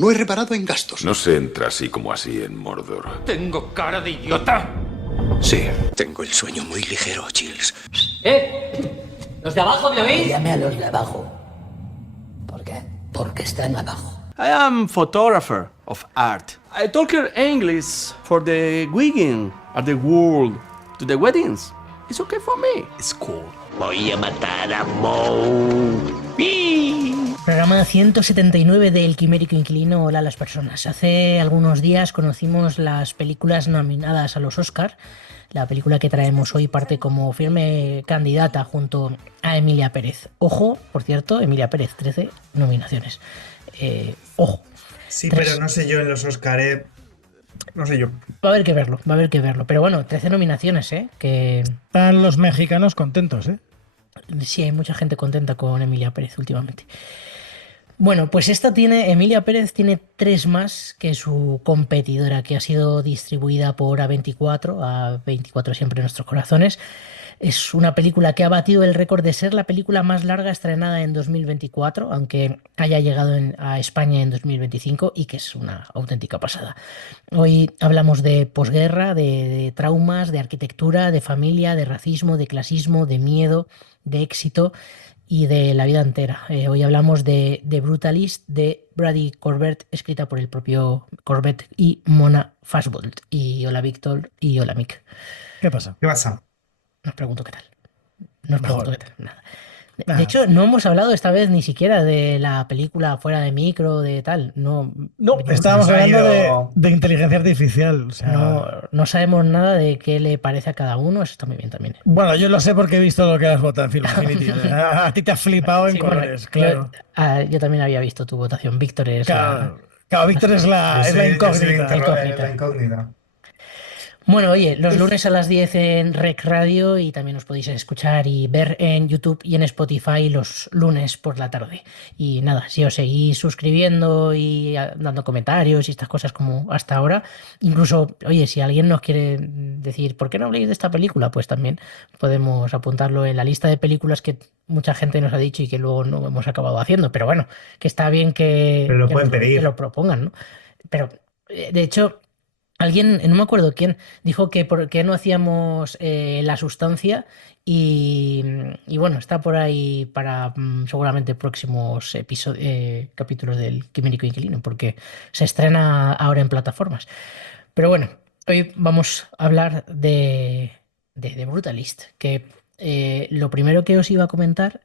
No he reparado en gastos. No se entra así como así en Mordor. ¿Tengo cara de idiota? Sí, tengo el sueño muy ligero, Chills. ¿Los de abajo me oís? Llame a los de abajo. ¿Por qué? Porque están abajo. I am photographer of art. I talk English for the wedding at the world to the weddings. It's okay for me. It's cool. Voy a matar a Moe. Programa 179 del Quimérico Inquilino. Hola a las personas. Hace algunos días conocimos las películas nominadas a los Oscar. La película que traemos hoy parte como firme candidata junto a Emilia Pérez. Ojo, por cierto, Emilia Pérez, 13 nominaciones. Ojo. Sí, pero no sé yo en los Oscar, no sé yo. Va a haber que verlo, va a haber que verlo. Pero bueno, 13 nominaciones, que... Están los mexicanos contentos, Sí, hay mucha gente contenta con Emilia Pérez últimamente. Bueno, pues Emilia Pérez tiene 3 más que su competidora, que ha sido distribuida por A24 siempre en nuestros corazones. Es una película que ha batido el récord de ser la película más larga estrenada en 2024, aunque haya llegado a España en 2025, y que es una auténtica pasada. Hoy hablamos de posguerra, de traumas, de arquitectura, de familia, de racismo, de clasismo, de miedo, de éxito y de la vida entera. Hoy hablamos de Brutalist, de Brady Corbett, escrita por el propio Corbett y Mona Fassbold. Y hola Víctor y hola Mick. ¿Qué pasa? ¿Qué pasa? No os pregunto qué tal. No os pregunto qué tal. Nada. De hecho, no hemos hablado esta vez ni siquiera de la película fuera de micro, de tal. No, estábamos hablando de inteligencia artificial. O sea... no sabemos nada de qué le parece a cada uno. Eso está muy bien también. Bueno, yo lo sé porque he visto lo que has votado en Film Affinity. A ti te ha flipado en colores, claro. Yo también había visto tu votación. Víctor es Claro, Víctor es la incógnita. Bueno, oye, los lunes a las 10 en Rec Radio, y también os podéis escuchar y ver en YouTube y en Spotify los lunes por la tarde. Y nada, si os seguís suscribiendo y dando comentarios y estas cosas como hasta ahora, incluso, oye, si alguien nos quiere decir ¿por qué no habléis de esta película? Pues también podemos apuntarlo en la lista de películas que mucha gente nos ha dicho y que luego no hemos acabado haciendo. Pero bueno, que está bien que lo propongan, ¿no? Pero, de hecho... Alguien, no me acuerdo quién, dijo que por qué no hacíamos La Sustancia y bueno, está por ahí para seguramente próximos capítulos del Quimérico Inquilino, porque se estrena ahora en plataformas. Pero bueno, hoy vamos a hablar de Brutalist, que lo primero que os iba a comentar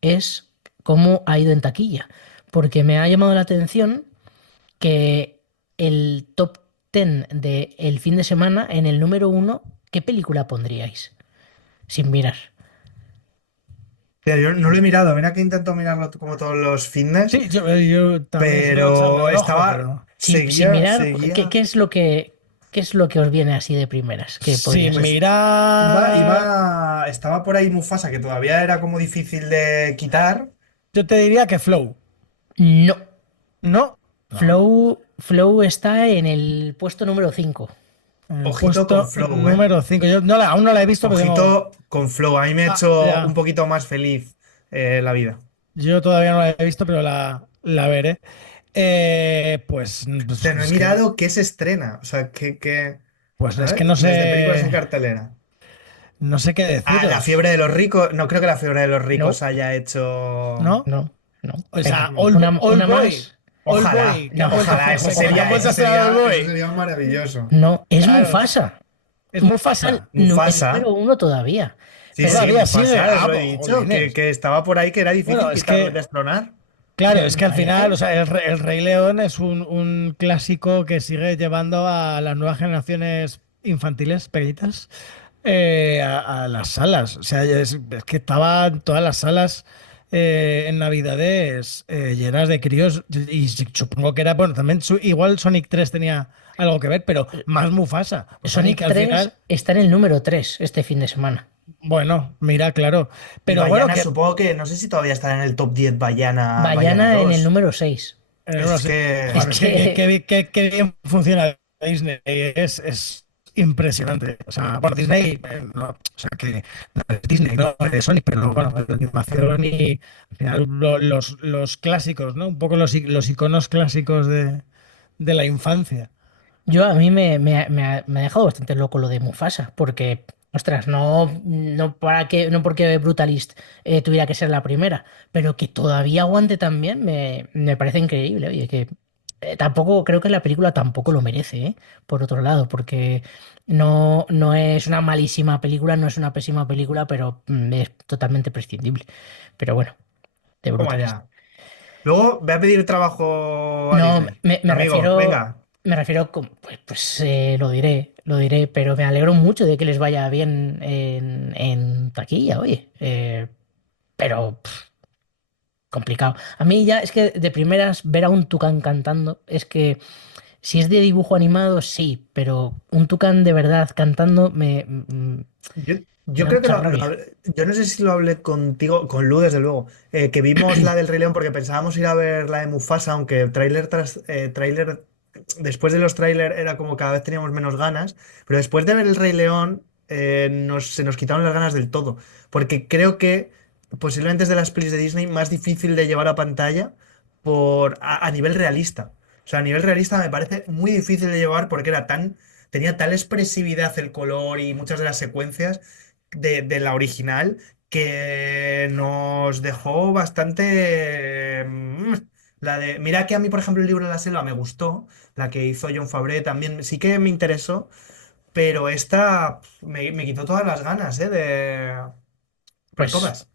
es cómo ha ido en taquilla, porque me ha llamado la atención que el top 10 del fin de semana, en el número 1, ¿qué película pondríais? Sin mirar. Yo no lo he mirado, mira que intento mirarlo como todos los fitness. Sí, yo también. Pero estaba. Sin mirar, ¿qué es lo que os viene así de primeras? Sin mirar. Estaba por ahí Mufasa, que todavía era como difícil de quitar. Yo te diría que Flow. No. ¿No? Flow está en el puesto número 5. Ojito con Flow, número 5. Yo aún no la he visto. Ojito con Flow. A mí me ha hecho un poquito más feliz la vida. Yo todavía no la he visto, pero la veré. Pues no he mirado qué se estrena. O sea, pues es que no sé. Desde películas en cartelera. No sé qué decir. La fiebre de los ricos. No creo que la fiebre de los ricos haya hecho. ¿No? O sea, una más. Ojalá, eso sería maravilloso. No, es Mufasa. Es Mufasa. Mufasa. El número 1 todavía. Sí, todavía Mufasa, lo he dicho, que estaba por ahí, que era difícil de destronar. Claro, es que al final, o sea, el Rey León es un clásico que sigue llevando a las nuevas generaciones infantiles, pequeñitas, a las salas. O sea, es que estaban todas las salas en Navidades llenas de críos, y supongo que era, bueno, también igual Sonic 3 tenía algo que ver, pero más Mufasa. Sonic 3 al final está en el número 3 este fin de semana. Bueno, mira, claro. Pero Vaiana, bueno, supongo que no sé si todavía estará en el top 10 Vaiana. Vaiana en el número 6. Qué bien funciona Disney. Es impresionante. O sea, bueno, Disney, no, o sea, que no es Disney, no es Sony, pero bueno, la animación y al final los clásicos, ¿no? Un poco los iconos clásicos de la infancia. A mí me ha dejado bastante loco lo de Mufasa, porque, ostras, no porque Brutalist tuviera que ser la primera, pero que todavía aguante también me parece increíble. Oye, que tampoco, creo que la película tampoco lo merece, por otro lado, porque no es una malísima película, no es una pésima película, pero es totalmente prescindible. Pero bueno, de Toma Brutalist. ya. Luego ve a pedir trabajo a No, Disney. Amigo, venga. me refiero, lo diré, pero me alegro mucho de que les vaya bien en taquilla, oye. Pero complicado. A mí ya es que de primeras ver a un tucán cantando, es que si es de dibujo animado, sí, pero un tucán de verdad cantando Yo, me yo da creo que mucha rabia. yo no sé si lo hablé contigo, con Lu, desde luego, que vimos la del Rey León porque pensábamos ir a ver la de Mufasa, aunque tráiler tras tráiler, después de los tráiler era como cada vez teníamos menos ganas, pero después de ver el Rey León se nos quitaron las ganas del todo, porque creo que posiblemente es de las pelis de Disney más difícil de llevar a pantalla a nivel realista. O sea, a nivel realista me parece muy difícil de llevar porque tenía tal expresividad el color y muchas de las secuencias de la original que nos dejó bastante... mira que a mí, por ejemplo, el libro de la selva me gustó, la que hizo John Favreau también sí que me interesó, pero esta me quitó todas las ganas, pero Pues todas.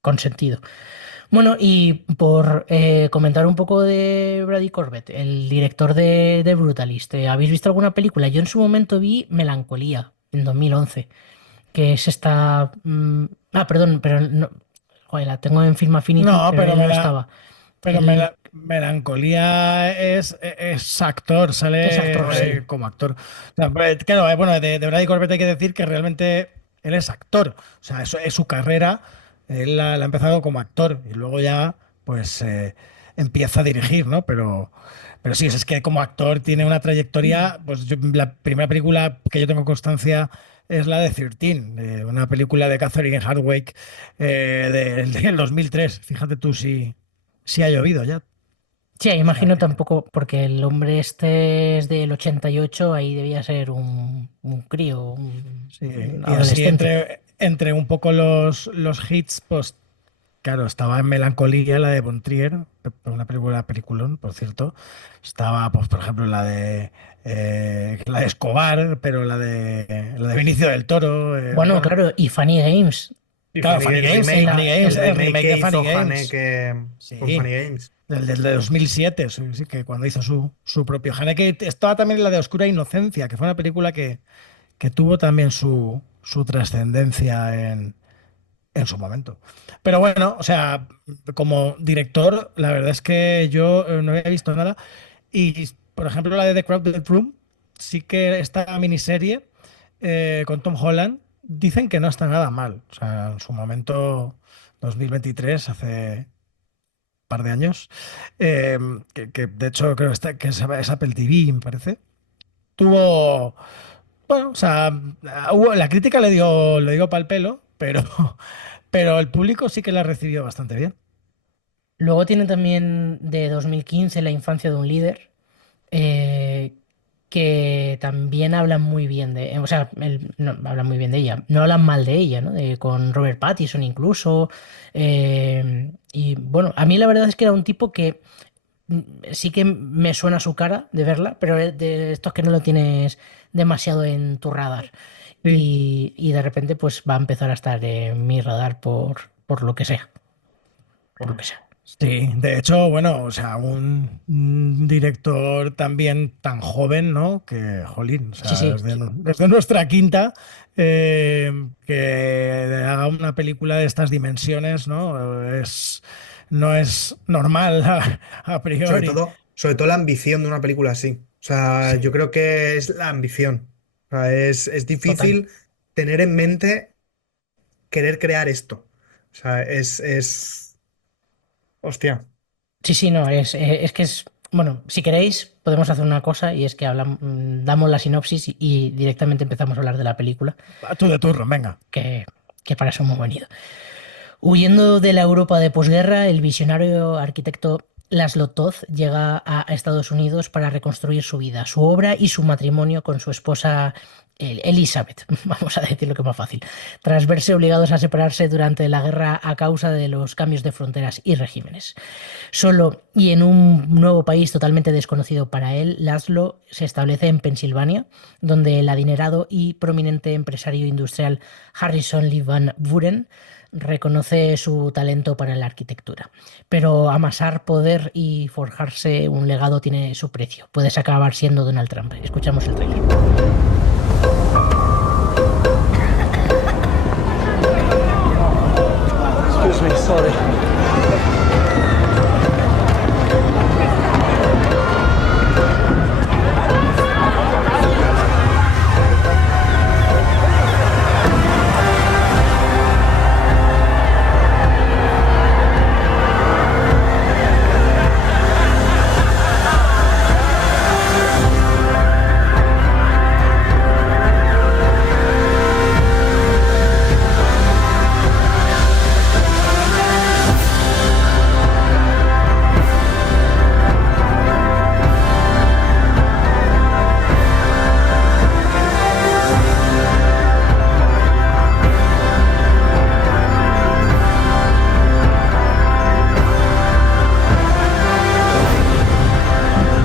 consentido. Bueno, y por comentar un poco de Brady Corbett, el director de Brutalist, ¿habéis visto alguna película? Yo en su momento vi Melancolía, en 2011, que es esta... perdón, pero no, joder, la tengo en Film Affinity, No, pero él no estaba. Él Melancolía es actor, es actor, sí. sale como actor. O sea, claro, bueno, de Brady Corbett hay que decir que realmente él es actor. O sea, eso es su carrera. Él la ha empezado como actor y luego ya, pues, empieza a dirigir, ¿no? Pero sí, es que como actor tiene una trayectoria. Pues la primera película que yo tengo constancia es la de 13, una película de Catherine Hardwicke del 2003. Fíjate tú si ha llovido ya. Sí, O sea imagino que tampoco, porque el hombre este es del 88, ahí debía ser un crío, sí. un Y así adolescente. entre un poco los hits, pues claro, estaba en Melancolía, la de Von Trier, una peliculón, por cierto. Estaba, pues, por ejemplo, la de Escobar, pero la de Benicio del Toro. Bueno, Bueno, claro, y Funny Games. Y claro, Funny Games, En Funny la, Games, el el remake remake que de Funny hizo Games. Haneke con Sí, Funny Games. del de 2007, sí, sí, que cuando hizo su propio Haneke. Estaba también la de Oscura Inocencia, que fue una película que tuvo también su trascendencia en su momento. Pero bueno, o sea, como director, la verdad es que yo no había visto nada. Y, por ejemplo, la de The Crowded Room, sí que esta miniserie con Tom Holland, dicen que no está nada mal. O sea, en su momento, 2023, hace un par de años, eh, que de hecho creo que es Apple TV, me parece. Tuvo, bueno, o sea, la crítica le dio pal pelo, pero el público sí que la recibió bastante bien. Luego tiene también de 2015 La infancia de un líder, eh, que también hablan muy bien o sea, no, hablan muy bien de ella, no hablan mal de ella, ¿no? Con Robert Pattinson incluso. Y bueno, a mí la verdad es que era un tipo que sí que me suena su cara de verla, pero es de estos que no lo tienes demasiado en tu radar. Sí. Y de repente pues va a empezar a estar en mi radar por lo que sea, por lo que sea. Sí, de hecho, bueno, o sea, un director también tan joven, ¿no? Que, jolín, o Sí, sea, sí. desde nuestra quinta, que haga una película de estas dimensiones, ¿no? No es normal a priori. Sobre todo la ambición de una película así. O sea, yo Sí, creo que es la ambición. O sea, es Total. difícil tener en mente querer crear esto. O sea, hostia. Sí, sí, no, es que es Bueno, si queréis, podemos hacer una cosa y es que damos la sinopsis y directamente empezamos a hablar de la película, A tú de turno, venga. que, que para eso hemos venido. Huyendo de la Europa de posguerra, el visionario arquitecto Laszlo Toth llega a Estados Unidos para reconstruir su vida, su obra y su matrimonio con su esposa Elizabeth, vamos a decirlo que es más fácil, tras verse obligados a separarse durante la guerra a causa de los cambios de fronteras y regímenes. Solo y en un nuevo país totalmente desconocido para él, Laszlo se establece en Pensilvania, donde el adinerado y prominente empresario industrial Harrison Lee Van Buren reconoce su talento para la arquitectura. Pero amasar poder y forjarse un legado tiene su precio. Puedes acabar siendo Donald Trump. Escuchamos el trailer. Excuse me, sorry.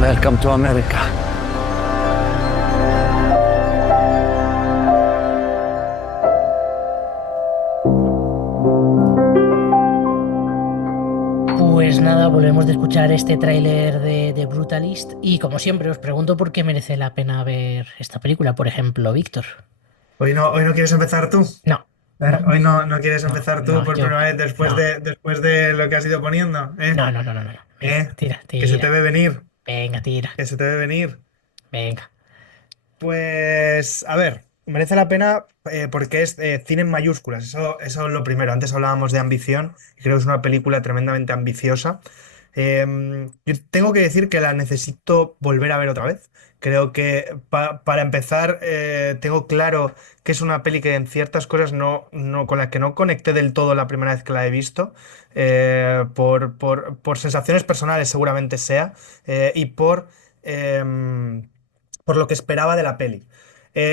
Welcome to America. Pues nada, volvemos de escuchar este tráiler de Brutalist y como siempre os pregunto por qué merece la pena ver esta película, por ejemplo, Víctor. Hoy no quieres empezar tú. No, Hoy no quieres empezar tú no, por yo- primera vez no. después de lo que has ido poniendo, ¿eh? No. Venga, tira. Que se te ve venir, Venga, tira. que se te ve venir. Venga. Pues, a ver, merece la pena porque es cine en mayúsculas, eso es lo primero. Antes hablábamos de ambición y creo que es una película tremendamente ambiciosa. Yo tengo que decir que la necesito volver a ver otra vez. Creo que para empezar, tengo claro que es una peli que en ciertas cosas con las que no conecté del todo la primera vez que la he visto, por sensaciones personales seguramente sea, y por lo que esperaba de la peli.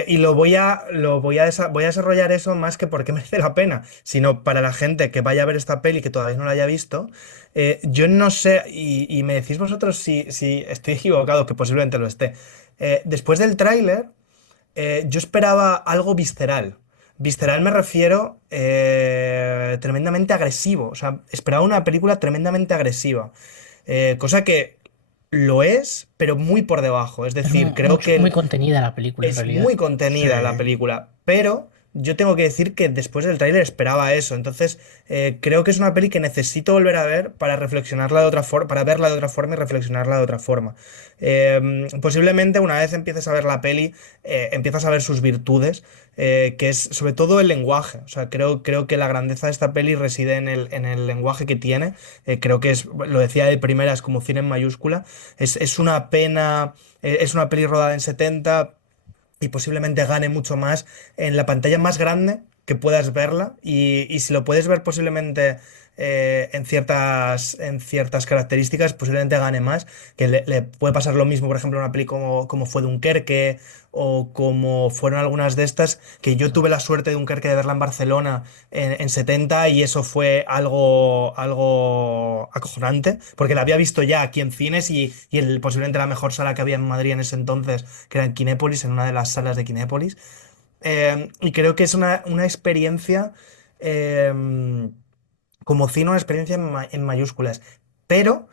Y voy a desarrollar eso más que porque merece la pena, sino para la gente que vaya a ver esta peli que todavía no la haya visto. Yo no sé, y me decís vosotros si estoy equivocado, que posiblemente lo esté. Después del tráiler, yo esperaba algo visceral. Visceral me refiero tremendamente agresivo. O sea, esperaba una película tremendamente agresiva. Cosa que lo es, pero muy por debajo. Es decir, creo que Muy contenida la película en es realidad. muy contenida la Sí. película, pero yo tengo que decir que después del tráiler esperaba eso. Entonces, creo que es una peli que necesito volver a ver para reflexionarla de otra forma, para verla de otra forma y reflexionarla de otra forma. Posiblemente una vez empieces a ver la peli, empiezas a ver sus virtudes, que es sobre todo el lenguaje. O sea, creo que la grandeza de esta peli reside en el lenguaje que tiene. Creo que lo decía de primeras, como cine en mayúscula. Es una pena, es una peli rodada en 70 y posiblemente gane mucho más en la pantalla más grande que puedas verla y si lo puedes ver posiblemente en ciertas características, posiblemente gane más, que le puede pasar lo mismo, por ejemplo, a una peli como fue Dunkerque o como fueron algunas de estas, que yo tuve la suerte de Dunkerque de verla en Barcelona en 70 y eso fue algo acojonante, porque la había visto ya aquí en cines y posiblemente la mejor sala que había en Madrid en ese entonces, que era en Kinépolis, en una de las salas de Kinépolis. Y creo que es una experiencia, como cine, una experiencia en mayúsculas. Pero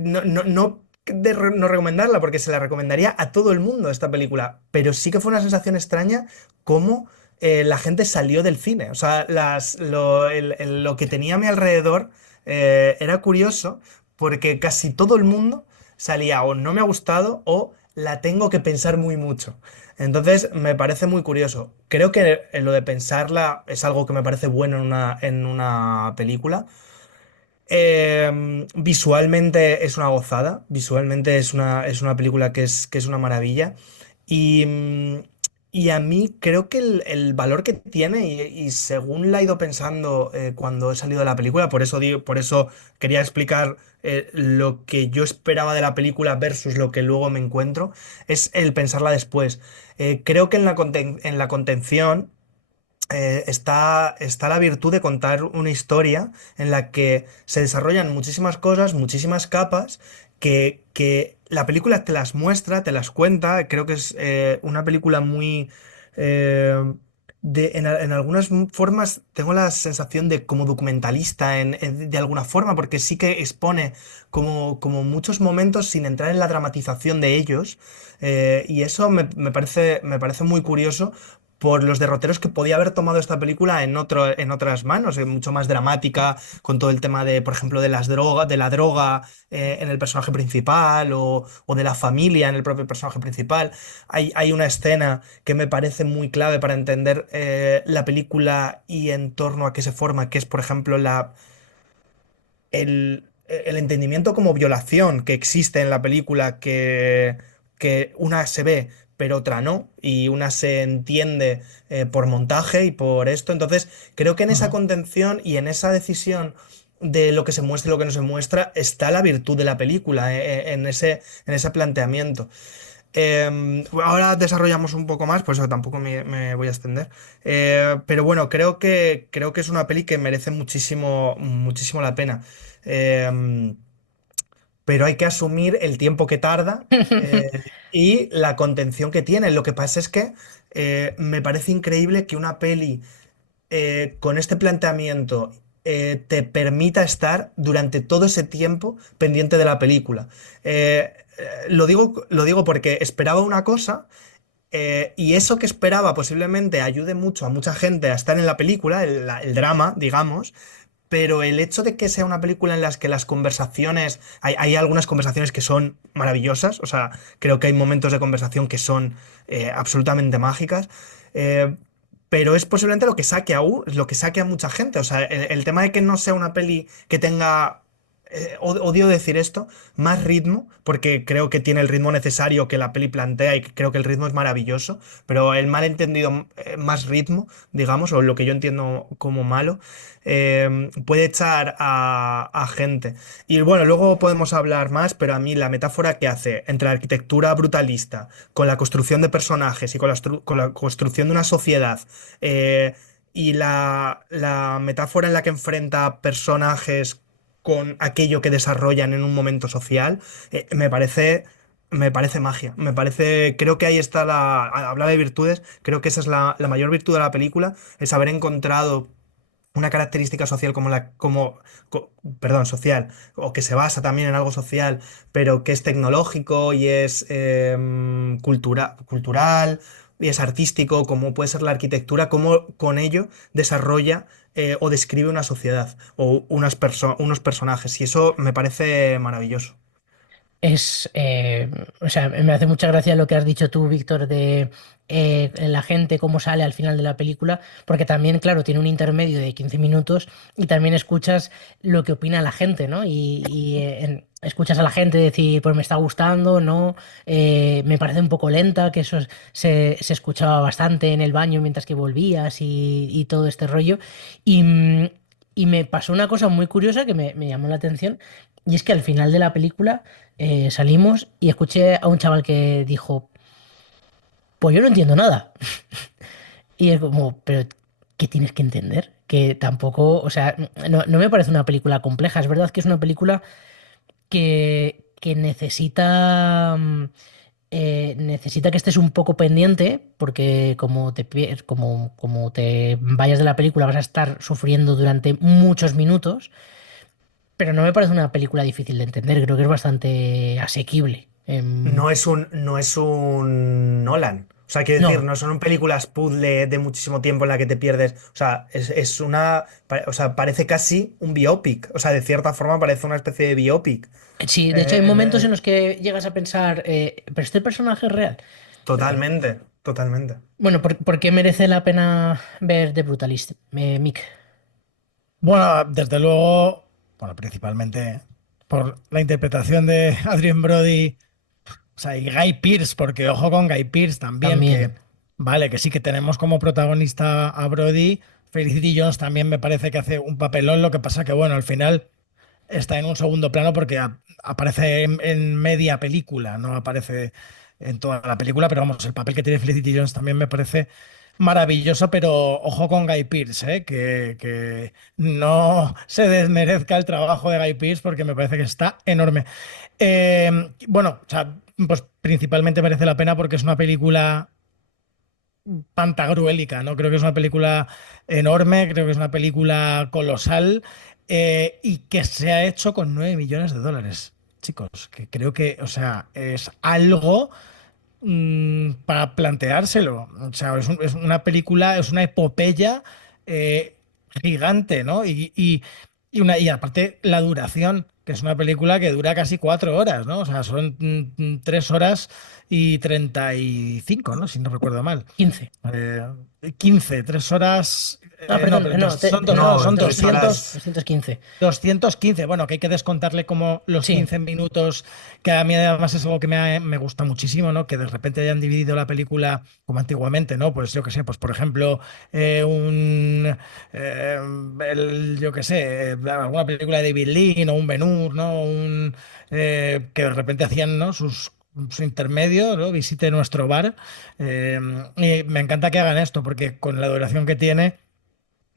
no recomendarla, porque se la recomendaría a todo el mundo esta película. Pero sí que fue una sensación extraña cómo la gente salió del cine. O sea, lo que tenía a mi alrededor era curioso, porque casi todo el mundo salía o no me ha gustado o la tengo que pensar muy mucho. Entonces me parece muy curioso. Creo que lo de pensarla es algo que me parece bueno en una película. Visualmente es una gozada, visualmente es una película que es una maravilla y, y a mí creo que el valor que tiene y según la he ido pensando cuando he salido de la película, por eso quería explicar lo que yo esperaba de la película versus lo que luego me encuentro, es el pensarla después. Creo que en la contención está la virtud de contar una historia en la que se desarrollan muchísimas cosas, muchísimas capas, que la película te las muestra, te las cuenta. Creo que es una película muy... eh, en algunas formas tengo la sensación de como documentalista de alguna forma, porque sí que expone como muchos momentos sin entrar en la dramatización de ellos, y eso me parece muy curioso por los derroteros que podía haber tomado esta película en otras manos, mucho más dramática, con todo el tema de, por ejemplo, de la droga en el personaje principal o de la familia en el propio personaje principal. Hay una escena que me parece muy clave para entender la película y en torno a qué se forma, que es, por ejemplo, el entendimiento como violación que existe en la película, que una se ve, pero otra no, y una se entiende por montaje y por esto. Entonces, creo que en esa Ajá. contención y en esa decisión de lo que se muestra y lo que no se muestra, está la virtud de la película, en ese planteamiento. Ahora desarrollamos un poco más, por eso tampoco me voy a extender. Pero bueno, creo que es una peli que merece muchísimo, muchísimo la pena. Em, pero hay que asumir el tiempo que tarda y la contención que tiene. Lo que pasa es que me parece increíble que una peli con este planteamiento te permita estar durante todo ese tiempo pendiente de la película. Lo digo porque esperaba una cosa. Y eso que esperaba posiblemente ayude mucho a mucha gente a estar en la película, el drama, digamos, pero el hecho de que sea una película en las que las conversaciones, hay algunas conversaciones que son maravillosas, o sea, creo que hay momentos de conversación que son absolutamente mágicas, eh, pero es posiblemente lo que saque a mucha gente, o sea, el tema de que no sea una peli que tenga, odio decir esto, más ritmo, porque creo que tiene el ritmo necesario que la peli plantea y que creo que el ritmo es maravilloso, pero el malentendido más ritmo, digamos, o lo que yo entiendo como malo, puede echar a gente. Y bueno, luego podemos hablar más, pero a mí la metáfora que hace entre la arquitectura brutalista, con la construcción de personajes y con la construcción de una sociedad, y la metáfora en la que enfrenta personajes con aquello que desarrollan en un momento social, me parece magia. Creo que ahí está hablar de virtudes, creo que esa es la mayor virtud de la película, es haber encontrado una característica social perdón, social, o que se basa también en algo social, pero que es tecnológico y es cultural y es artístico, como puede ser la arquitectura, cómo con ello desarrolla o describe una sociedad o unos personajes. Y eso me parece maravilloso. Es, o sea, me hace mucha gracia lo que has dicho tú, Víctor, de la gente, cómo sale al final de la película, porque también, claro, tiene un intermedio de 15 minutos y también escuchas lo que opina la gente, ¿no? Escuchas a la gente decir, pues me está gustando, ¿no? Me parece un poco lenta, que eso se escuchaba bastante en el baño mientras que volvías y todo este rollo. Y, y me pasó una cosa muy curiosa que me llamó la atención, y es que al final de la película salimos y escuché a un chaval que dijo, pues yo no entiendo nada. Y es como, pero ¿qué tienes que entender? Que tampoco, o sea, no me parece una película compleja. Es verdad que es una película que necesita, necesita que estés un poco pendiente, porque como te vayas de la película vas a estar sufriendo durante muchos minutos, pero no me parece una película difícil de entender. Creo que es bastante asequible. No es un Nolan. O sea, quiero decir, No, no son películas puzzle de muchísimo tiempo en la que te pierdes. O sea, o sea, parece casi un biopic. O sea, de cierta forma parece una especie de biopic. sí, de hecho hay Eh, en- momentos en eh, los que llegas a pensar, pero este personaje es real. totalmente, totalmente. Bueno, ¿por qué merece la pena ver The Brutalist, Mick? Bueno, desde luego, bueno, principalmente por la interpretación de Adrien Brody, o sea, y Guy Pearce, porque ojo con Guy Pearce también, que vale, que sí que tenemos como protagonista a Brody. Felicity Jones también me parece que hace un papelón, lo que pasa que, bueno, al final está en un segundo plano porque aparece en media película, no aparece en toda la película, pero vamos, el papel que tiene Felicity Jones también me parece maravilloso, pero ojo con Guy Pearce, que no se desmerezca el trabajo de Guy Pearce porque me parece que está enorme. Bueno, o sea, pues principalmente merece la pena porque es una película pantagruélica, ¿no? Creo que es una película enorme, creo que es una película colosal, y que se ha hecho con 9 millones de dólares, chicos, que creo que, o sea, es algo para planteárselo. O sea, es una película, es una epopeya gigante, ¿no? Y aparte la duración, que es una película que dura casi 4 horas, ¿no? O sea, son 3 horas y 35, ¿no? Si no recuerdo mal. 15. 15, 3 horas. Perdón, pero no, son 200. 215. 215, bueno, que hay que descontarle como los 15 minutos, que a mí además es algo que me gusta muchísimo, ¿no? Que de repente hayan dividido la película como antiguamente, ¿no? Pues yo qué sé, pues por ejemplo, yo qué sé, alguna película de David Lean o un Ben-Hur, ¿no? Que de repente hacían, ¿no? Su intermedio, ¿no? Visite nuestro bar. Y me encanta que hagan esto, porque con la duración que tiene,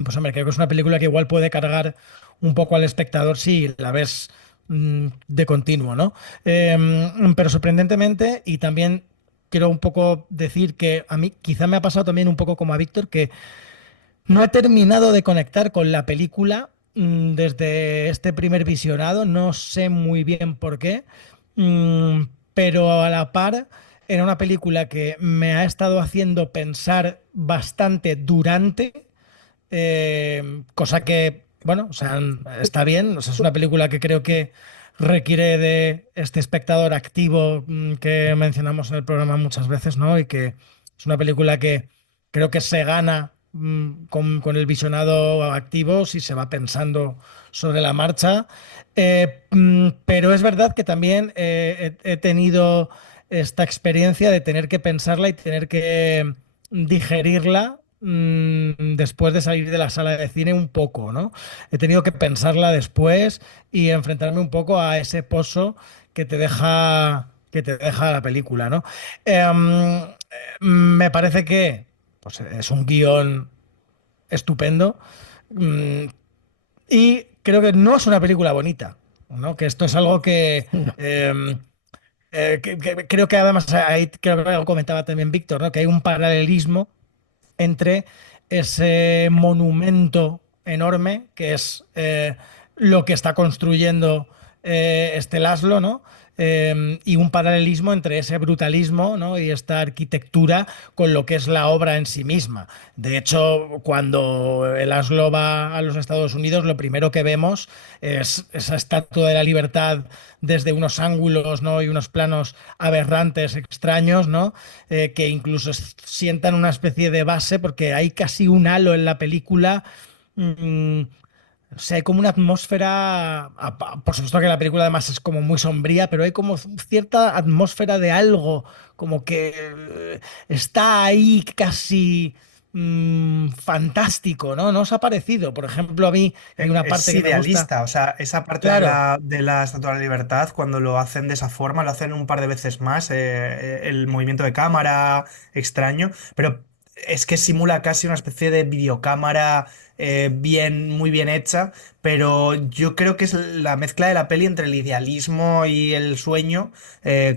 pues hombre, creo que es una película que igual puede cargar un poco al espectador si la ves de continuo, ¿no? Pero sorprendentemente, y también quiero un poco decir que a mí quizá me ha pasado también un poco como a Víctor, que no he terminado de conectar con la película desde este primer visionado, no sé muy bien por qué, pero a la par era una película que me ha estado haciendo pensar bastante durante, cosa que, bueno, o sea, está bien, o sea, es una película que creo que requiere de este espectador activo que mencionamos en el programa muchas veces, ¿no? Y que es una película que creo que se gana con el visionado activo si se va pensando sobre la marcha. Pero es verdad que también he tenido esta experiencia de tener que pensarla y tener que digerirla después de salir de la sala de cine un poco, ¿no? He tenido que pensarla después y enfrentarme un poco a ese pozo que te deja la película, ¿no? Me parece que pues, es un guión estupendo, y creo que no es una película bonita, ¿no? Que esto es algo que creo que además ahí creo que lo comentaba también Víctor, ¿no? Que hay un paralelismo entre ese monumento enorme que es lo que está construyendo este Laszlo, ¿no? Y un paralelismo entre ese brutalismo, ¿no? Y esta arquitectura con lo que es la obra en sí misma. De hecho, cuando el Laszlo va a los Estados Unidos, lo primero que vemos es esa estatua de la libertad desde unos ángulos, ¿no? Y unos planos aberrantes, extraños, ¿no? Que incluso sientan una especie de base, porque hay casi un halo en la película. O sea, hay como una atmósfera, por supuesto que la película además es como muy sombría, pero hay como cierta atmósfera de algo, como que está ahí casi fantástico, ¿no? ¿No os ha parecido? Por ejemplo, a mí hay una parte Es que me idealista, gusta. o sea, esa parte Claro, de la Estatua de la Libertad, cuando lo hacen de esa forma, lo hacen un par de veces más, el movimiento de cámara extraño, pero es que simula casi una especie de videocámara muy bien hecha, pero yo creo que es la mezcla de la peli entre el idealismo y el sueño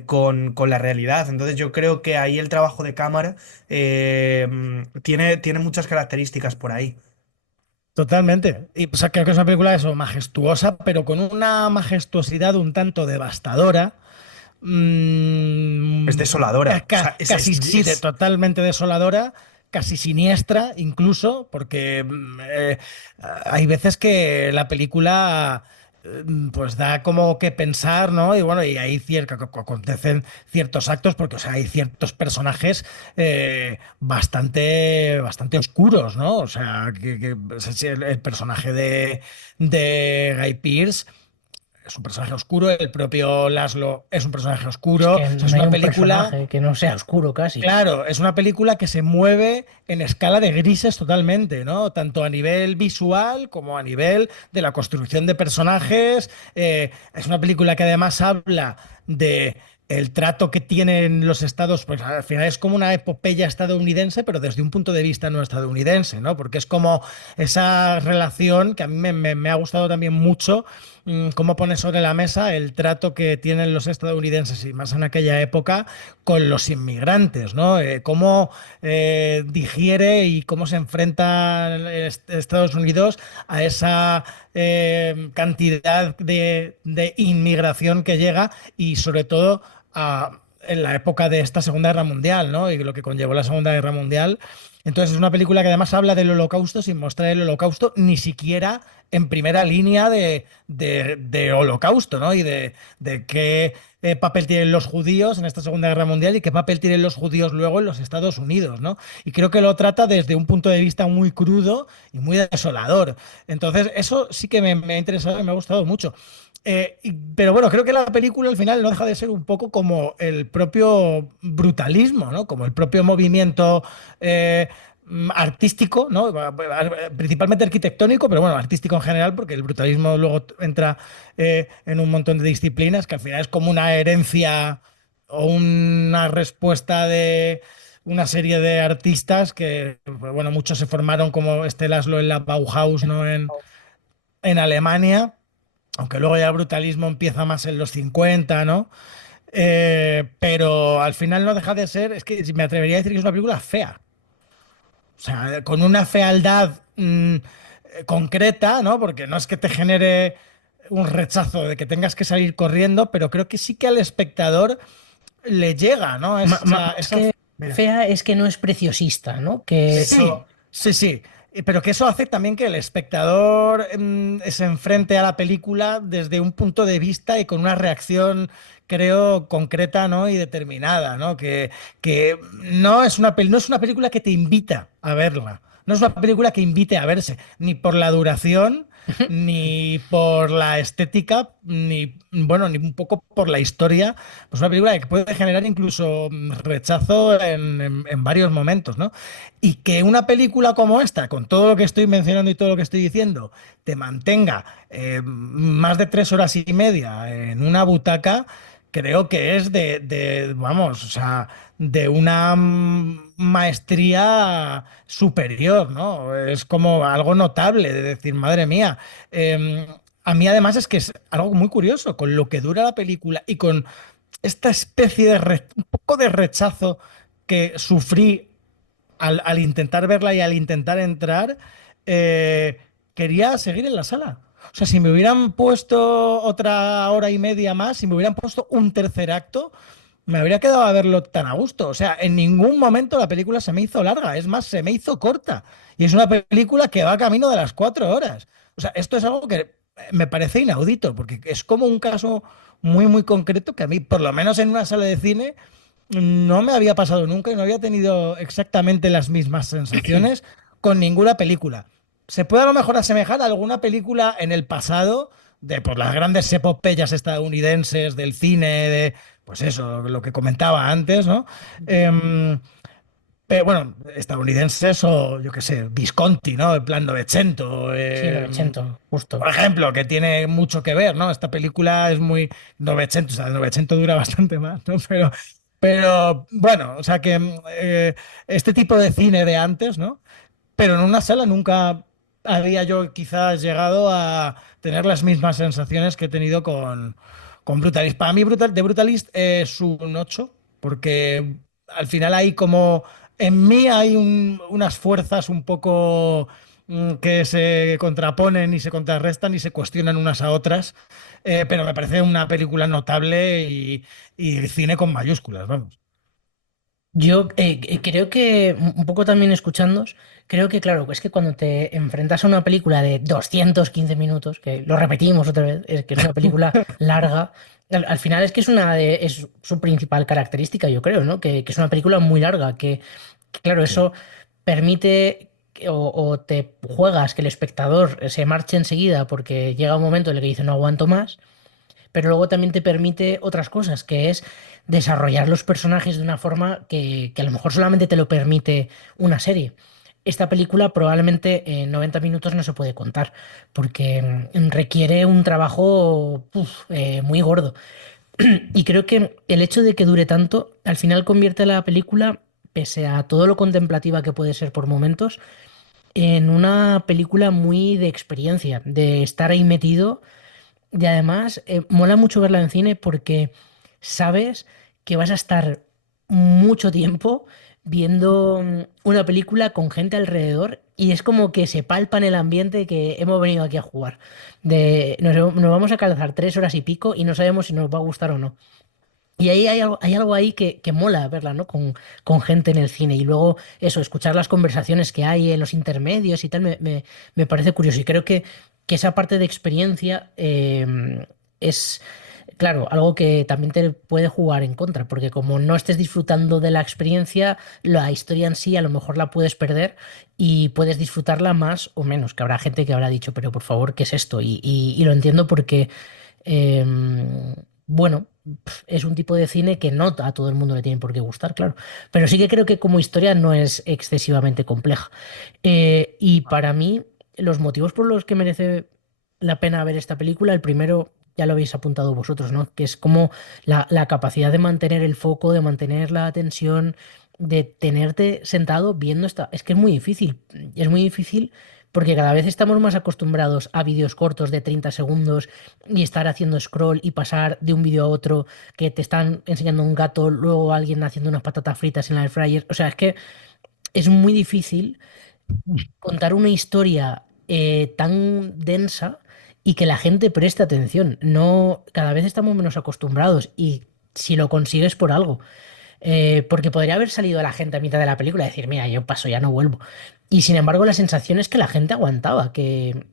con la realidad. Entonces yo creo que ahí el trabajo de cámara tiene muchas características por ahí. totalmente. Y o sea, creo que es una película eso, majestuosa, pero con una majestuosidad un tanto devastadora. Es desoladora. O sea, Casi sí, totalmente desoladora, casi siniestra incluso, porque hay veces que la película pues da como que pensar, ¿no? Y bueno, y ahí acontecen ciertos actos, porque o sea, hay ciertos personajes bastante oscuros, ¿no? O sea, o sea, si el personaje de Guy Pearce es un personaje oscuro, el propio Laszlo es un personaje Es oscuro. que O sea, es no hay una un película. personaje que no sea oscuro casi. Claro, es una película que se mueve en escala de grises totalmente, ¿no? Tanto a nivel visual como a nivel de la construcción de personajes. Es una película que además habla de el trato que tienen los estados, pues al final es como una epopeya estadounidense, pero desde un punto de vista no estadounidense, ¿no? Porque es como esa relación que a mí me ha gustado también mucho, cómo pone sobre la mesa el trato que tienen los estadounidenses y más en aquella época con los inmigrantes, ¿no? Cómo digiere y cómo se enfrenta Estados Unidos a esa cantidad de inmigración que llega y sobre todo en la época de esta Segunda Guerra Mundial, ¿no? Y lo que conllevó la Segunda Guerra Mundial. Entonces es una película que además habla del Holocausto sin mostrar el Holocausto ni siquiera en primera línea de Holocausto, ¿no? Y de qué papel tienen los judíos en esta Segunda Guerra Mundial y qué papel tienen los judíos luego en los Estados Unidos, ¿no? Y creo que lo trata desde un punto de vista muy crudo y muy desolador. Entonces, eso sí que me ha interesado y me ha gustado mucho. Pero bueno, creo que la película al final no deja de ser un poco como el propio brutalismo, ¿no? Como el propio movimiento artístico, ¿no? Principalmente arquitectónico, pero bueno, artístico en general, porque el brutalismo luego entra en un montón de disciplinas, que al final es como una herencia o una respuesta de una serie de artistas que, pues, bueno, muchos se formaron como este Laszlo en la Bauhaus, ¿no? En Alemania, aunque luego ya el brutalismo empieza más en los 50, ¿no? Pero al final no deja de ser, es que me atrevería a decir que es una película fea. O sea, con una fealdad concreta, ¿no? Porque no es que te genere un rechazo de que tengas que salir corriendo, pero creo que sí que al espectador le llega, ¿no? Es que Mira. fea es que no es preciosista, ¿no? Que Sí, sí, sí. Pero que eso hace también que el espectador se enfrente a la película desde un punto de vista y con una reacción, creo, concreta, ¿no? Y determinada, ¿no? Que no es una película que te invita a verla. No es una película que invite a verse, ni por la duración, ni por la estética, ni, bueno, ni un poco por la historia. Pues una película que puede generar incluso rechazo en varios momentos, ¿no? Y que una película como esta, con todo lo que estoy mencionando y todo lo que estoy diciendo, te mantenga más de 3 horas y media en una butaca, creo que es vamos, o sea, de una maestría superior, ¿no? Es como algo notable de decir, madre mía. A mí además es que es algo muy curioso, con lo que dura la película y con esta especie de un poco de rechazo que sufrí al intentar verla y al intentar entrar, quería seguir en la sala. O sea, si me hubieran puesto otra hora y media más, si me hubieran puesto un tercer acto, me habría quedado a verlo tan a gusto. O sea, en ningún momento la película se me hizo larga, es más, se me hizo corta. Y es una película que va camino de las 4 horas. O sea, esto es algo que me parece inaudito, porque es como un caso muy, muy concreto que a mí, por lo menos en una sala de cine, no me había pasado nunca y no había tenido exactamente las mismas sensaciones con ninguna película. Se puede a lo mejor asemejar a alguna película en el pasado de por las grandes epopeyas estadounidenses del cine, de pues eso, lo que comentaba antes, ¿no? Pero bueno, estadounidenses o yo qué sé, Visconti, ¿no? En plan Novecento. sí, Novecento, justo. Por ejemplo, que tiene mucho que ver, ¿no? Esta película es muy Novecento, o sea, el Novecento dura bastante más, ¿no? Pero bueno, o sea que este tipo de cine de antes, ¿no? Pero en una sala nunca había yo quizás llegado a tener las mismas sensaciones que he tenido con Brutalist. Para mí de Brutalist es un 8 porque al final hay como, en mí hay unas fuerzas un poco que se contraponen y se contrarrestan y se cuestionan unas a otras, pero me parece una película notable y cine con mayúsculas, vamos. Yo creo que, un poco también escuchándos, creo que claro, es que cuando te enfrentas a una película de 215 minutos, que lo repetimos otra vez, es que es una película larga, al final es que es su principal característica, yo creo, ¿no? Que es una película muy larga, que, claro, Sí. eso permite o te juegas que el espectador se marche enseguida porque llega un momento en el que dice no aguanto más, pero luego también te permite otras cosas, que es desarrollar los personajes de una forma que a lo mejor solamente te lo permite una serie. Esta película probablemente en 90 minutos no se puede contar, porque requiere un trabajo muy gordo. Y creo que el hecho de que dure tanto, al final convierte a la película, pese a todo lo contemplativa que puede ser por momentos, en una película muy de experiencia, de estar ahí metido y además, mola mucho verla en cine porque sabes que vas a estar mucho tiempo viendo una película con gente alrededor y es como que se palpa en el ambiente que hemos venido aquí a jugar. Nos vamos a calzar 3 horas y pico y no sabemos si nos va a gustar o no. Y ahí hay algo ahí que mola verla, ¿no? Con gente en el cine. Y luego eso, escuchar las conversaciones que hay en los intermedios y tal, me parece curioso. Y creo que esa parte de experiencia es, claro, algo que también te puede jugar en contra, porque como no estés disfrutando de la experiencia, la historia en sí a lo mejor la puedes perder y puedes disfrutarla más o menos, que habrá gente que habrá dicho, pero por favor, ¿qué es esto? Y lo entiendo porque bueno, es un tipo de cine que no a todo el mundo le tiene por qué gustar, claro. Pero sí que creo que como historia no es excesivamente compleja. Y para mí, los motivos por los que merece la pena ver esta película, el primero ya lo habéis apuntado vosotros, ¿no? Que es como la capacidad de mantener el foco, de mantener la atención, de tenerte sentado viendo esta. Es que es muy difícil. Es muy difícil porque cada vez estamos más acostumbrados a vídeos cortos de 30 segundos y estar haciendo scroll y pasar de un vídeo a otro que te están enseñando un gato, luego alguien haciendo unas patatas fritas en la air fryer. O sea, es que es muy difícil contar una historia tan densa y que la gente preste atención. No, cada vez estamos menos acostumbrados y si lo consigues por algo. Porque podría haber salido la gente a mitad de la película y decir, mira, yo paso, ya no vuelvo. Y sin embargo, la sensación es que la gente aguantaba, que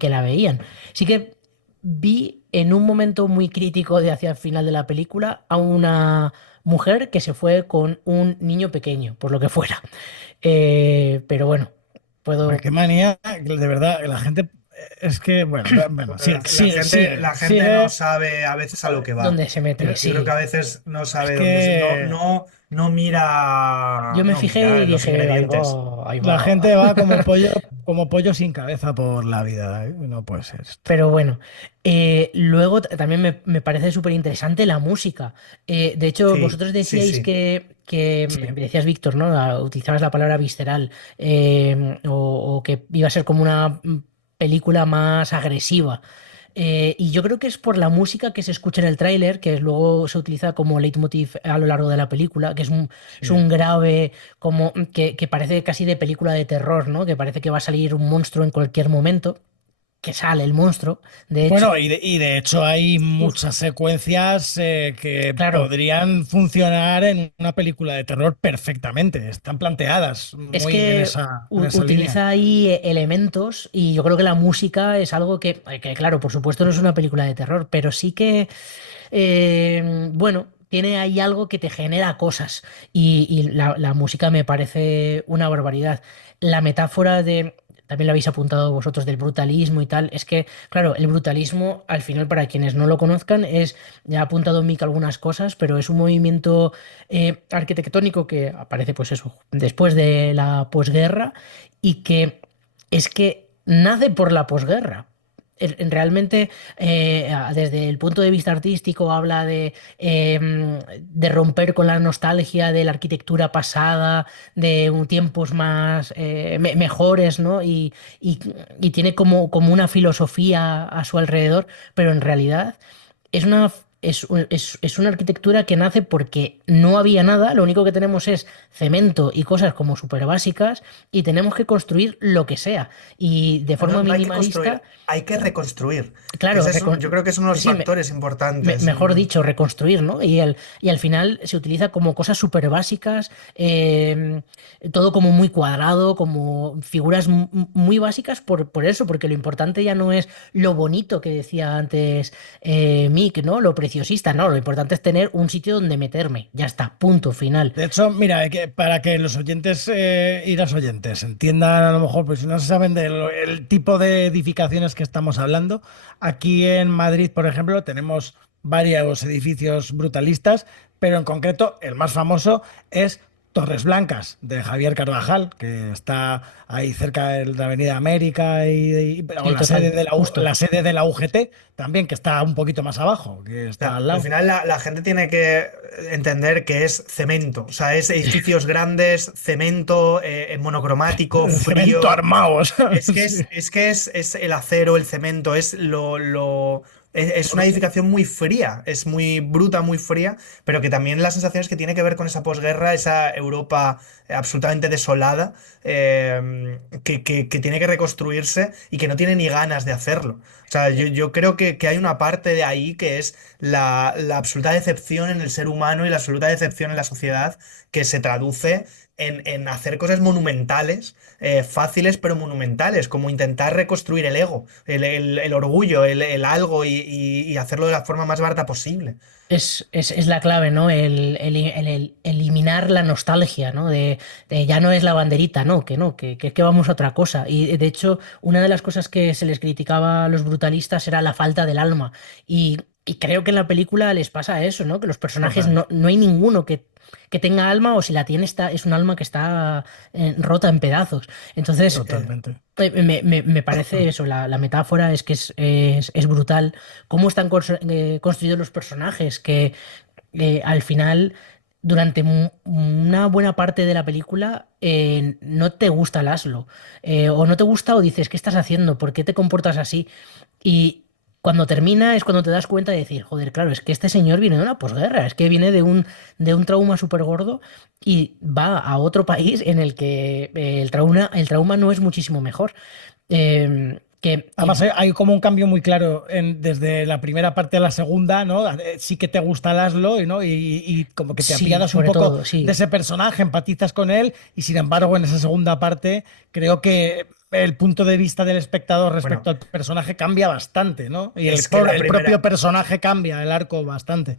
la veían. Sí que vi en un momento muy crítico de hacia el final de la película a una mujer que se fue con un niño pequeño, por lo que fuera. Pero bueno, Pues puedo. qué manía, de verdad, la gente es que, bueno, Pero sigue, sigue, sigue, la gente no sigue. sabe a veces a lo que va. ¿Dónde se mete? Yo creo que Sí. a veces no Es sabe dónde que no Yo mira, me no fijé mira y los dije, ahí ingredientes. va, ahí la va. gente va como pollo sin cabeza por la vida. ¿Eh? No puede ser esto. Pero bueno, luego también me parece súper interesante la música. De hecho, Sí, vosotros sí, decíais sí, que sí. decías Víctor, ¿no? Utilizabas la palabra visceral o que iba a ser como una película más agresiva. Y yo creo que es por la música que se escucha en el tráiler, que luego se utiliza como leitmotiv a lo largo de la película, que es un Sí. grave, como que parece casi de película de terror, ¿no? Que parece que va a salir un monstruo en cualquier momento, que sale el monstruo, de hecho. Bueno, y de hecho hay muchas secuencias que Claro, podrían funcionar en una película de terror perfectamente. Están planteadas es muy en que esa línea. utiliza ahí elementos y yo creo que la música es algo que, claro, por supuesto no es una película de terror, pero sí que, bueno, tiene ahí algo que te genera cosas y la música me parece una barbaridad. La metáfora de, también lo habéis apuntado vosotros, del brutalismo y tal, es que, claro, el brutalismo, al final, para quienes no lo conozcan, ya ha apuntado Mick algunas cosas, pero es un movimiento arquitectónico que aparece, pues eso, después de la posguerra y que es que nace por la posguerra. Realmente, desde el punto de vista artístico, habla de romper con la nostalgia de la arquitectura pasada, de tiempos más mejores, ¿no? Y tiene como una filosofía a su alrededor, pero en realidad es una, es una arquitectura que nace porque no había nada, lo único que tenemos es cemento y cosas como súper básicas y tenemos que construir lo que sea. Y de forma No hay que construir, minimalista, hay que reconstruir. claro, Yo creo que es uno de los sí, factores importantes. mejor dicho, reconstruir, ¿no? Y al final se utiliza como cosas súper básicas, todo como muy cuadrado, como figuras muy básicas por eso, porque lo importante ya no es lo bonito que decía antes Mick, ¿no? Lo preciosista, no, lo importante es tener un sitio donde meterme, ya está, punto final. De hecho, mira, para que los oyentes y las oyentes entiendan a lo mejor, pues si no se saben del tipo de edificaciones que estamos hablando, aquí en Madrid, por ejemplo, tenemos varios edificios brutalistas, pero en concreto el más famoso es Torres Blancas, de Javier Carvajal, que está ahí cerca de la Avenida América o Sí, la sede total, de justo. la sede de la UGT, también, que está un poquito más abajo, que O está sea, al al lado. final la gente tiene que entender que es cemento, o sea, es edificios grandes, cemento, monocromático, Cemento frío. armado. Sí. Es el acero, el cemento, es una edificación muy fría, es muy bruta, muy fría, pero que también la sensación es que tiene que ver con esa posguerra, esa Europa absolutamente desolada, que tiene que reconstruirse y que no tiene ni ganas de hacerlo. O sea, yo creo que hay una parte de ahí que es la absoluta decepción en el ser humano y la absoluta decepción en la sociedad que se traduce en hacer cosas monumentales, fáciles pero monumentales, como intentar reconstruir el ego, el orgullo, el algo y hacerlo de la forma más barata posible. Es la clave, ¿no? El eliminar la nostalgia, ¿no? De ya no es la banderita, no, que vamos a otra cosa. Y de hecho, una de las cosas que se les criticaba a los brutalistas era la falta del alma. Y creo que en la película les pasa eso, ¿no? Que los personajes Total. no hay ninguno que tenga alma, o si la tiene, es un alma que está rota en pedazos. Entonces, Totalmente. me parece eso, la metáfora es que es brutal cómo están construidos los personajes, que al final, durante una buena parte de la película, no te gusta Laszlo, o no te gusta o dices, ¿qué estás haciendo? ¿Por qué te comportas así? Y cuando termina es cuando te das cuenta de decir, joder, claro, es que este señor viene de una posguerra, es que viene de un trauma súper gordo y va a otro país en el que el trauma no es muchísimo mejor. Además, hay como un cambio muy claro desde la primera parte a la segunda, ¿no? Sí que te gusta Laszlo, ¿no? Y como que te Sí, apiadas un sobre poco todo, de sí. ese personaje, empatizas con él, y sin embargo, en esa segunda parte, creo que el punto de vista del espectador Bueno, respecto al personaje cambia bastante, ¿no? Y es que la el propio primera, personaje cambia, el arco bastante.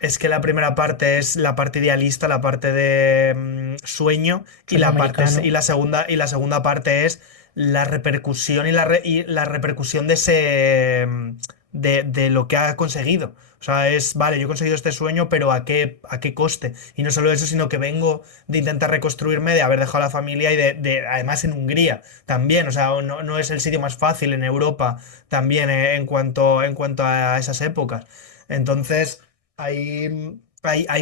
es que la primera parte es la parte idealista, la parte de sueño, y Sueño americano. la segunda parte es la repercusión y la repercusión de lo que ha conseguido. O sea, vale, yo he conseguido este sueño, pero ¿a qué coste? Y no solo eso, sino que vengo de intentar reconstruirme, de haber dejado a la familia y además en Hungría también. O sea, no es el sitio más fácil en Europa también, en cuanto a esas épocas. Entonces, hay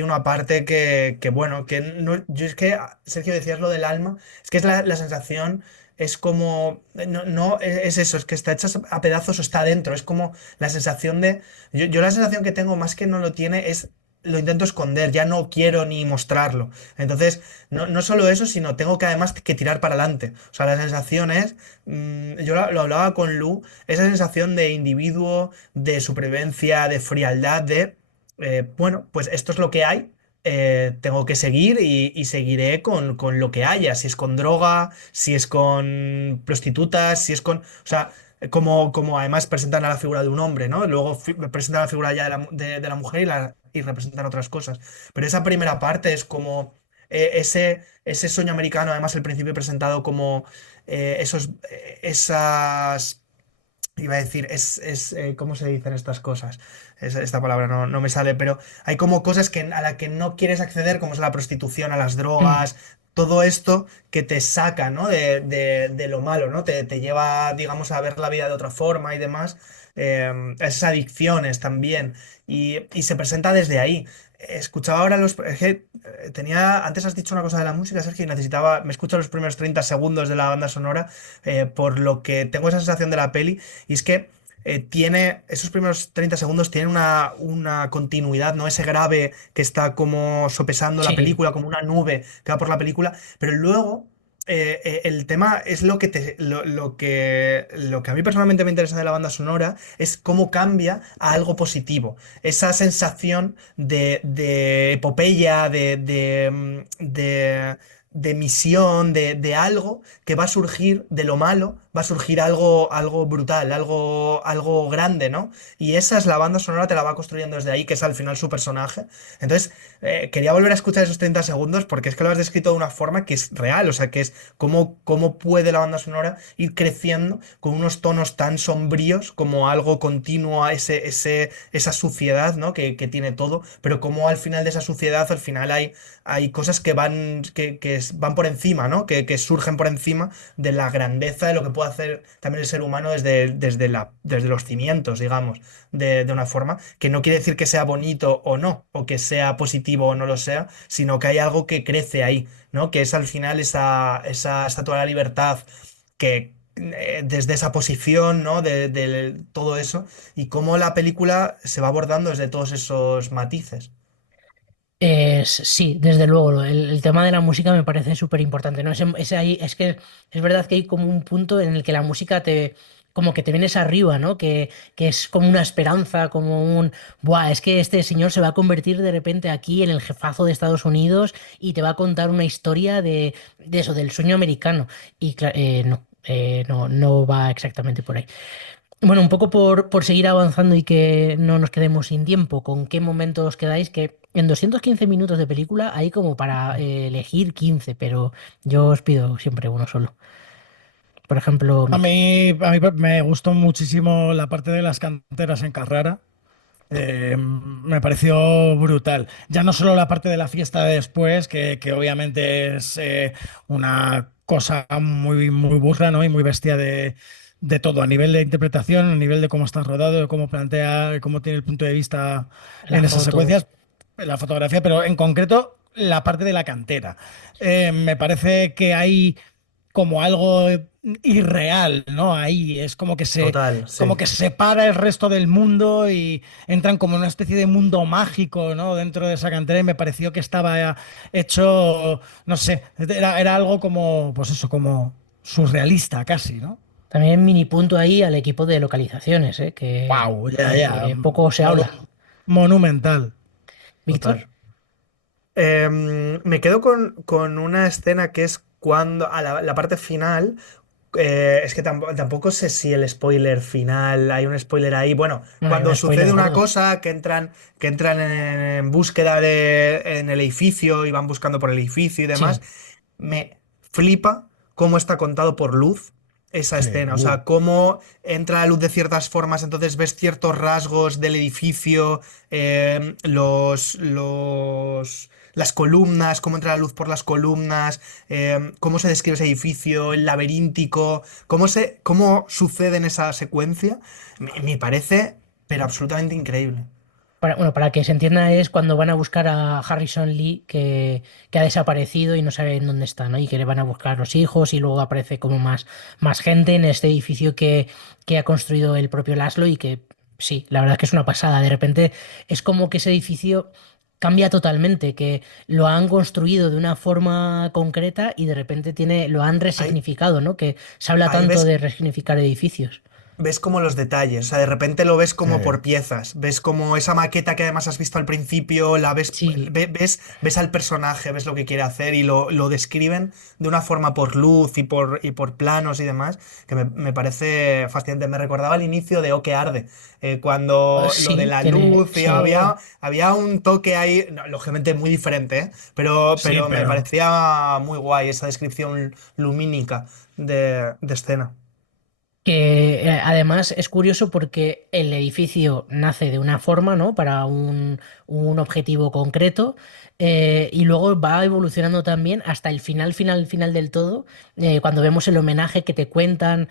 una parte bueno, que no, yo es que, Sergio, decías lo del alma, es que es la sensación, es como, no, es eso, es que está hecha a pedazos o está adentro, es como la sensación yo la sensación que tengo más que no lo tiene es, lo intento esconder, ya no quiero ni mostrarlo. Entonces, no solo eso, sino tengo que además que tirar para adelante. O sea, la sensación es, yo lo hablaba con Lu, esa sensación de individuo, de supervivencia, de frialdad, bueno, pues esto es lo que hay. Tengo que seguir y seguiré con lo que haya, si es con droga, si es con prostitutas, si es con... O sea, como además presentan a la figura de un hombre, ¿no? Luego presentan la figura ya de la mujer y representan otras cosas. Pero esa primera parte es como ese sueño americano, además al principio presentado como esas... Iba a decir, ¿cómo se dicen estas cosas? Esta palabra no me sale, pero hay como cosas a la que no quieres acceder, como es la prostitución, a las Mm. drogas, todo esto que te saca, ¿no? de lo malo, ¿no? Te lleva, digamos, a ver la vida de otra forma y demás. Esas adicciones también. Y se presenta desde ahí. Escuchaba ahora es que antes has dicho una cosa de la música, Sergio, y me escucho los primeros 30 segundos de la banda sonora, por lo que tengo esa sensación de la peli, y es que tiene, esos primeros 30 segundos tienen una continuidad, ¿no? Ese grave que está como sopesando la Sí. película, como una nube que va por la película, pero luego el tema es lo que a mí personalmente me interesa de la banda sonora, es cómo cambia a algo positivo. Esa sensación de epopeya, de misión, de algo que va a surgir de lo malo, va a surgir algo brutal, algo grande, ¿no? Y esa es la banda sonora, te la va construyendo desde ahí, que es al final su personaje. Entonces, quería volver a escuchar esos 30 segundos porque es que lo has descrito de una forma que es real, o sea, que es cómo puede la banda sonora ir creciendo con unos tonos tan sombríos como algo continuo a esa suciedad, ¿no? que tiene todo, pero como al final de esa suciedad, al final hay cosas que van por encima, ¿no? Que surgen por encima de la grandeza de lo que puede hacer también el ser humano desde los cimientos, digamos, de una forma que no quiere decir que sea bonito o no, o que sea positivo o no lo sea, sino que hay algo que crece ahí, ¿no? Que es al final esa estatua de la libertad que desde esa posición, ¿no? De todo eso, y cómo la película se va abordando desde todos esos matices. Sí, desde luego, el tema de la música me parece súper importante, ¿no? Es que es verdad que hay como un punto en el que la música como que te vienes arriba, ¿no? Que es como una esperanza, como buah, es que este señor se va a convertir de repente aquí en el jefazo de Estados Unidos y te va a contar una historia de eso, del sueño americano. Y no, no va exactamente por ahí. Bueno, un poco por seguir avanzando y que no nos quedemos sin tiempo, ¿con qué momento os quedáis? Que en 215 minutos de película hay como para elegir 15, pero yo os pido siempre uno solo. Por ejemplo, Mick. A mí me gustó muchísimo la parte de las canteras en Carrara. Me pareció brutal. Ya no solo la parte de la fiesta de después, que obviamente es una cosa muy, muy burra, ¿no? Y muy bestia de todo, a nivel de interpretación, a nivel de cómo está rodado, de cómo plantea, cómo tiene el punto de vista La en esas foto. secuencias, la fotografía, pero en concreto la parte de la cantera. Me parece que hay como algo irreal, ¿no? Ahí es Total, sí. como que se separa el resto del mundo y entran como en una especie de mundo mágico, ¿no? Dentro de esa cantera y me pareció que estaba hecho, no sé, era algo como, pues eso, como surrealista casi, ¿no? También mini punto ahí al equipo de localizaciones, Wow, ya, ya. poco se habla. Monumental. Víctor. Total. Me quedo con una escena que es cuando, a la parte final, es que tampoco sé si el spoiler final, hay un spoiler ahí. Bueno, No, hay un cuando sucede spoiler una gordo. cosa, que entran en búsqueda en el edificio y van buscando por el edificio y demás, Sí, me flipa cómo está contado por luz esa Sí. escena. O sea, cómo entra la luz de ciertas formas, entonces ves ciertos rasgos del edificio, las columnas, cómo entra la luz por las columnas, cómo se describe ese edificio, el laberíntico, cómo sucede en esa secuencia, me parece, pero absolutamente increíble. bueno, para que se entienda es cuando van a buscar a Harrison Lee que ha desaparecido y no saben dónde está, ¿no? Y que le van a buscar a los hijos y luego aparece como más gente en este edificio que ha construido el propio Laszlo y que sí, la verdad es que es una pasada. De repente es como que ese edificio cambia totalmente, que lo han construido de una forma concreta y de repente lo han Ahí, resignificado, ¿no? Que se habla ahí tanto ves de resignificar edificios. ves como los detalles, o sea, de repente lo ves Sí. como por piezas, ves como esa maqueta que además has visto al principio, la ves, Sí, ves al personaje, ves lo que quiere hacer y lo describen de una forma por luz y por planos y demás, que me parece fascinante. Me recordaba al inicio de O que arde, cuando lo de sí, la tiene, luz y sí. había un toque ahí, no, lógicamente muy diferente, ¿eh? Pero, Sí, pero me pero parecía muy guay esa descripción lumínica de escena. Que además es curioso porque el edificio nace de una forma, ¿no? Para un objetivo concreto y luego va evolucionando también hasta el final del todo, cuando vemos el homenaje que te cuentan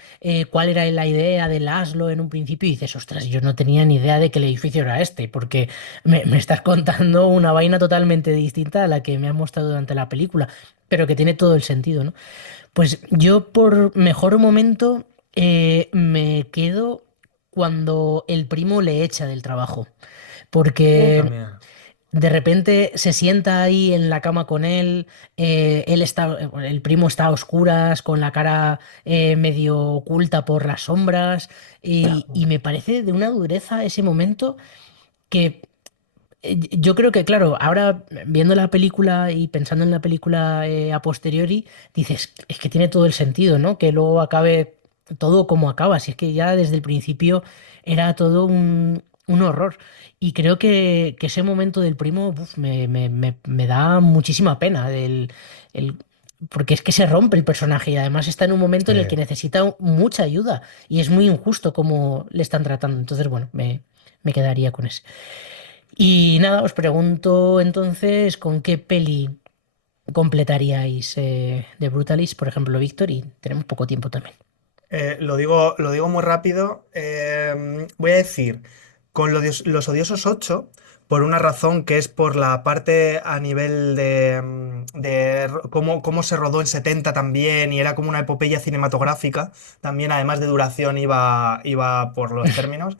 cuál era la idea de Laszlo en un principio y dices, ostras, yo no tenía ni idea de que el edificio era este, porque me estás contando una vaina totalmente distinta a la que me han mostrado durante la película, pero que tiene todo el sentido, ¿no? Pues yo por mejor momento me quedo cuando el primo le echa del trabajo. Porque También. de repente se sienta ahí en la cama con él, el primo está a oscuras, con la cara medio oculta por las sombras, y me parece de una dureza ese momento que yo creo que, claro, ahora viendo la película y pensando en la película a posteriori, dices, es que tiene todo el sentido, ¿no? Que luego acabe todo como acaba, si es que ya desde el principio era todo un horror. Y creo que ese momento del primo me da muchísima pena, el- porque es que se rompe el personaje y además está en un momento en el que necesita mucha ayuda y es muy injusto cómo le están tratando. Entonces, bueno, me quedaría con ese. Y nada, os pregunto entonces con qué peli completaríais The Brutalist, por ejemplo, Víctor, y tenemos poco tiempo también. Lo digo muy rápido. Voy a decir, con Los Odiosos 8, por una razón que es por la parte a nivel de cómo se rodó en 70 también, y era como una epopeya cinematográfica, también además de duración iba por los términos.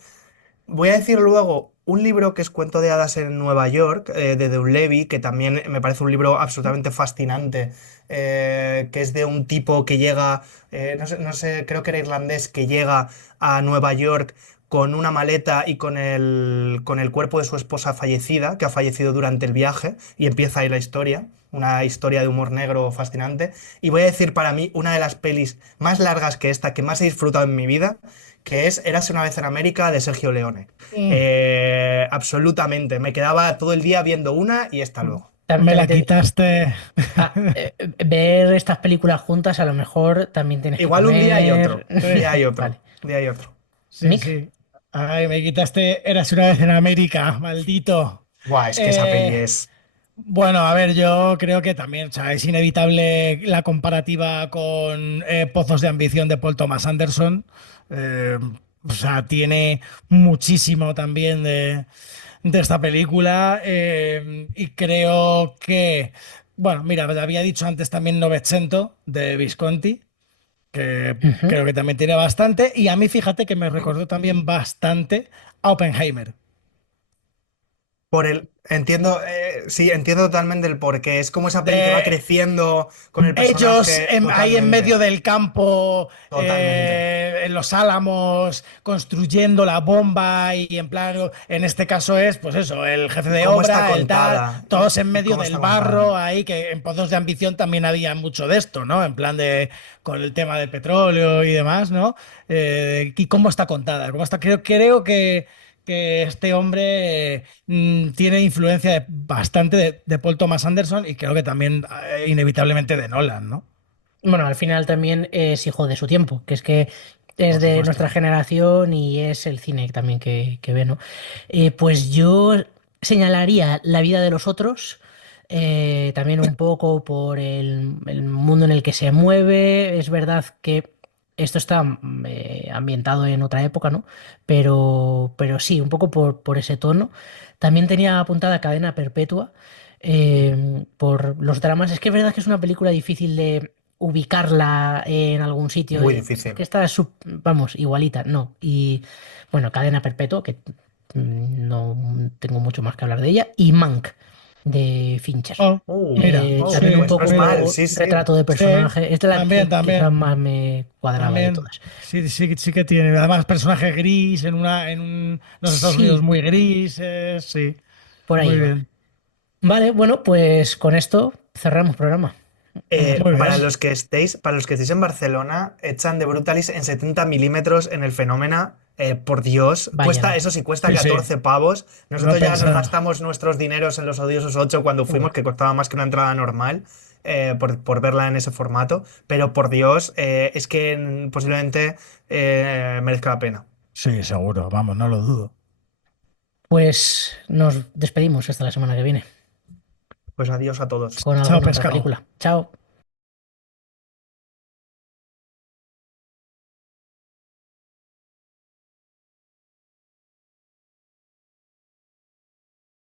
Voy a decir luego un libro que es Cuento de hadas en Nueva York, de Deulevi, que también me parece un libro absolutamente fascinante, que es de un tipo que llega, no sé, creo que era irlandés, que llega a Nueva York con una maleta y con el cuerpo de su esposa fallecida, que ha fallecido durante el viaje, y empieza ahí la historia. Una historia de humor negro fascinante. Y voy a decir para mí una de las pelis más largas que esta, que más he disfrutado en mi vida, que es Érase una vez en América, de Sergio Leone. Absolutamente. Me quedaba todo el día viendo una y esta luego. Me la También quitaste. ver estas películas juntas a lo mejor también tienes que Igual un día y otro. comer. Un día y otro. Vale. Un día y otro. Sí, Nick, sí. Ay, me quitaste Érase una vez en América, maldito. Buah, es que esa peli Eh, es. bueno, a ver, yo creo que también, o sea, es inevitable la comparativa con Pozos de Ambición de Paul Thomas Anderson. Eh, o sea, tiene muchísimo también de esta película, y creo que, bueno, mira, había dicho antes también Novecento de Visconti, que ujú. creo que también tiene bastante, y a mí fíjate que me recordó también bastante a Oppenheimer. Entiendo, sí, entiendo totalmente el porqué. Es como esa peli que va De creciendo con el ellos personaje ahí en medio totalmente. del campo, Totalmente. en los Álamos, construyendo la bomba y en plan, en este caso es, pues eso, el jefe Y de cómo está obra, el tal, contada. todos en Y medio cómo del está barro, contada. ahí que en Pozos de Ambición también había mucho de esto, ¿no? En plan de, con el tema del petróleo y demás, ¿no? Y cómo está contada, creo que este hombre tiene influencia bastante de Paul Thomas Anderson y creo que también inevitablemente de Nolan, ¿no? Bueno, al final también es hijo de su tiempo, que es que es Por de nuestra supuesto. generación y es el cine también que ve, ¿no? Pues yo señalaría La vida de los otros, también un poco por el mundo en el que se mueve. Es verdad que esto está ambientado en otra época, ¿no? Pero sí, un poco por ese tono. También tenía apuntada Cadena Perpetua. Por los dramas, es que es verdad que es una película difícil de ubicarla en algún sitio. Muy Es que difícil. está, vamos, igualita, no. Y bueno, Cadena Perpetua, que no tengo mucho más que hablar de ella. Y Mank, de Fincher. Oh, mira, sí, También un Pues no es mal, poco sí, sí. retrato de sí, personaje. Esta es la también, que quizás también, más me cuadraba de también. todas. Sí, sí, sí que tiene. Además, personaje gris los Estados Unidos Sí, muy grises, sí. por ahí Muy va. bien. Vale, bueno, pues con esto cerramos programa. Muy Para bien. los que estéis en Barcelona, echan de Brutalis en 70 milímetros en el Fenómena. Por Dios, cuesta, Vayan. eso sí, cuesta Sí, sí. 14 pavos. Lo he Nosotros ya nos pensado. gastamos nuestros dineros en Los Odiosos 8 cuando Uf. fuimos, que costaba más que una entrada normal, por verla en ese formato. Pero por Dios, es que posiblemente merezca la pena. Sí, seguro, vamos, no lo dudo. Pues nos despedimos hasta la semana que viene Pues adiós a todos. con Chao, alguna otra pescado. película. Chao.